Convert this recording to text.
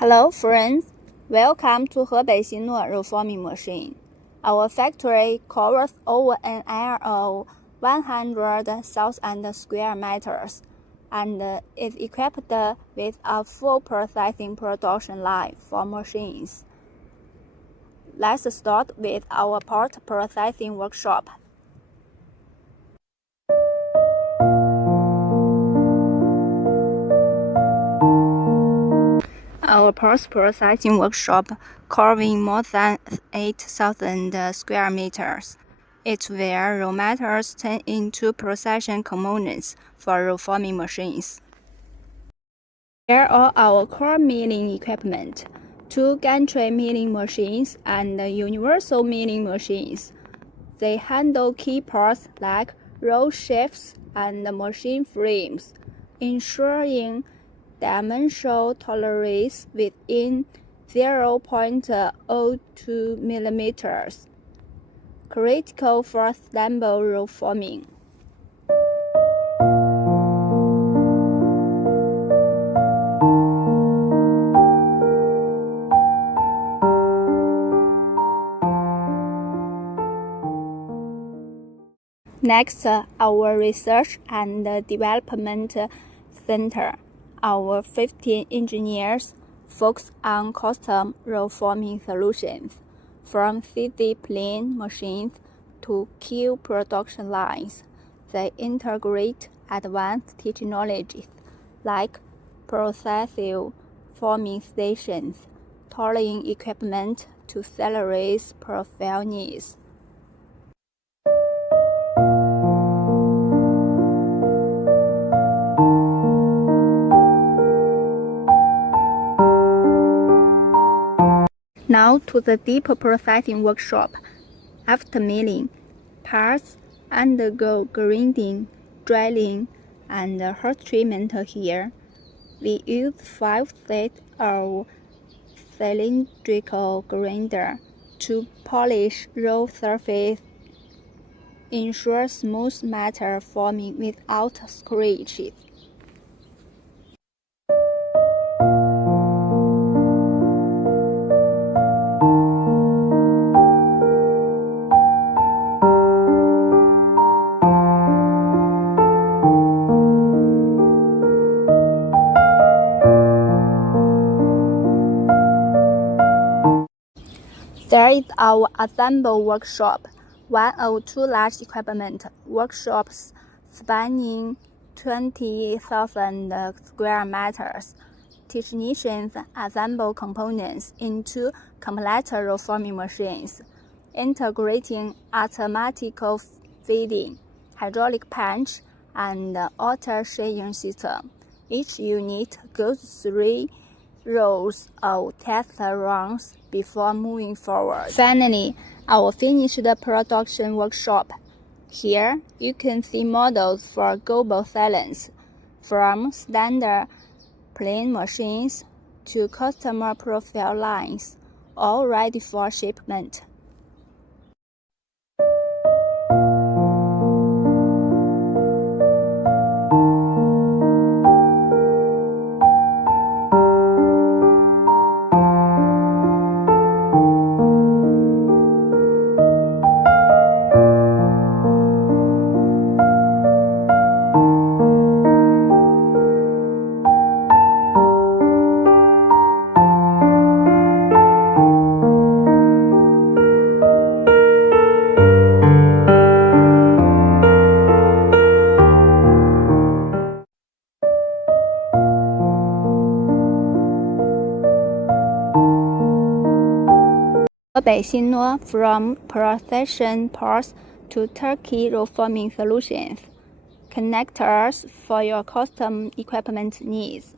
Hello friends, welcome to China-XINNUO roll forming machine. Our factory covers over an area of 100,000 square meters and is equipped with a full processing production line for machines. Let's start with our part processing workshop. Our post-processing workshop, covering more than 8,000 square meters. It's where roll metals turn into processing components for roll forming machines. Here are our core milling equipment, 2 gantry milling machines and universal milling machines. They handle key parts like roll shafts and machine frames, ensuring dimensional tolerance within 0.02 millimeters, critical for stable roll forming. Next, our Research and Development Center. Our 15 engineers focus on custom roll forming solutions, from CD plain machines to keel production lines. They integrate advanced technologies like processive forming stations, tooling equipment to accelerate profile needs. Now to the deep processing workshop. After milling, parts undergo grinding, drying, and hot treatment here. We use 5 sets of cylindrical grinder to polish roll surface, ensure smooth metal forming without scratches. There is our assemble workshop, one of 2 large equipment workshops spanning 20,000 square meters. Technicians assemble components into complete roll forming machines, integrating automatic feeding, hydraulic punch, and auto shading system. Each unit goes through rows of test runs before moving forward. Finally, our finished production workshop. Here, you can see models for global silence, from standard plain machines to customer profile lines, all ready for shipment. China-XINNUO, from procession parts to turnkey roll forming solutions, connectors for your custom equipment needs.